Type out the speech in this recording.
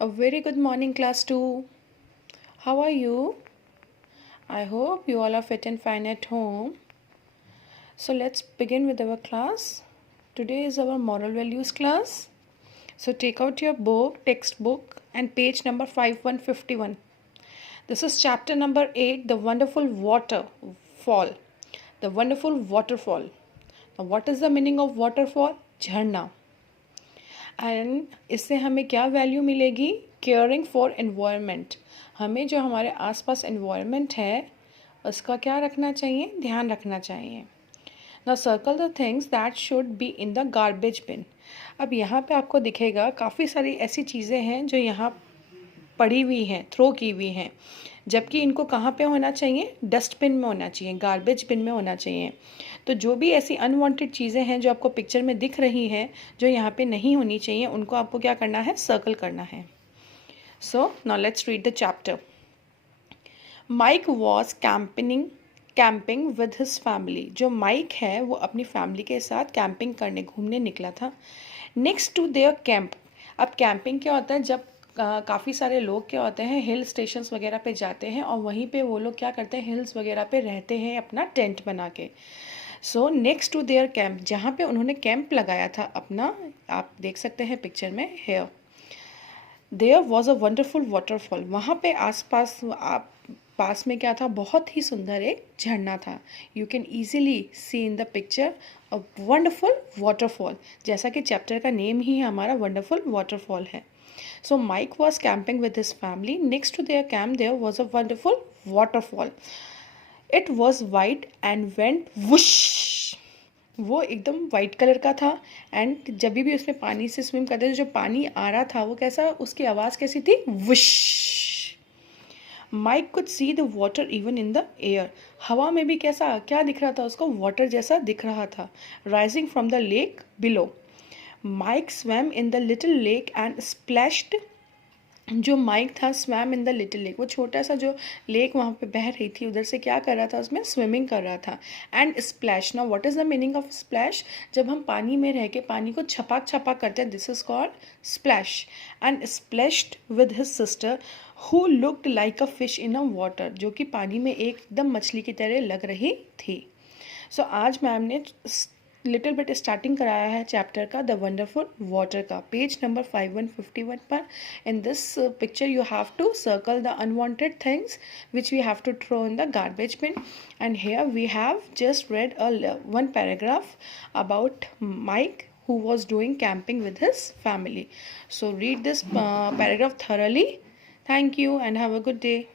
A very good morning, class 2. How are you? I hope you all are fit and fine at home. So let's begin with our class. Today is our moral values class. So take out your book, textbook, and page number 5151. This is chapter number 8, the wonderful waterfall. The wonderful waterfall. Now, what is the meaning of waterfall? झरना. And इससे हमें क्या value मिलेगी? Caring for environment. हमें जो हमारे आसपास environment है उसका क्या रखना चाहिए? ध्यान रखना चाहिए. Now circle the things that should be in the garbage bin. अब यहाँ पे आपको दिखेगा काफ़ी सारी ऐसी चीज़ें हैं जो यहाँ पड़ी हुई हैं, थ्रो की हुई हैं, जबकि इनको कहाँ पे होना चाहिए? डस्टबिन में होना चाहिए, गार्बेज बिन में होना चाहिए. तो जो भी ऐसी अनवांटेड चीज़ें हैं जो आपको पिक्चर में दिख रही हैं जो यहाँ पे नहीं होनी चाहिए, उनको आपको क्या करना है? सर्कल करना है. So now let's read the chapter. Mike was camping with his family. जो माइक है वो अपनी फैमिली के साथ कैंपिंग करने, घूमने निकला था. Next to their camp. अब कैंपिंग क्या होता है? जब काफ़ी सारे लोग क्या होते हैं, हिल स्टेशंस वगैरह पे जाते हैं और वहीं पे वो लोग क्या करते हैं, हिल्स वगैरह पे रहते हैं अपना टेंट बना के. So next to their camp, जहाँ पे उन्होंने कैंप लगाया था अपना, आप देख सकते हैं पिक्चर में. Here there was a wonderful waterfall. वहाँ पे आसपास आप पास में क्या था? बहुत ही सुंदर एक झरना था. You can easily see in the picture a wonderful waterfall. जैसा कि चैप्टर का नेम ही हमारा वंडरफुल वाटरफॉल है. So Mike was camping with his family. Next to their camp there was a wonderful waterfall. It was white and went whoosh. वो एकदम white colour का था. एंड जब भी उसमें पानी से स्विम करते थे, जो पानी आ रहा था वो कैसा, उसकी आवाज़ कैसी थी? Whoosh. Mike could see the water even in the air. हवा में भी कैसा, क्या दिख रहा था उसको? वाटर जैसा दिख रहा था. Rising from the lake below. Mike swam in the little lake and splashed. जो माइक था swam in the little lake, वो छोटा सा जो लेक वहाँ पे बह रही थी उधर से क्या कर रहा था? उसमें स्विमिंग कर रहा था. And splash. Now what is the meaning of splash? जब हम पानी में रह के पानी को छपाक छपाक करते हैं, this is called splash. And splashed with his sister who looked like a fish in a water. जो कि पानी में एकदम मछली की तरह लग रही थी. सो आज मैम ने लिटिल बिट स्टार्टिंग कराया है चैप्टर का द वंडरफुल वाटर का, पेज नंबर 5151 पर. In this picture you have to circle the unwanted things which we have to throw in the garbage bin. And here we have just read one paragraph about Mike who was doing camping with his family. So read this paragraph thoroughly. Thank you and have a good day.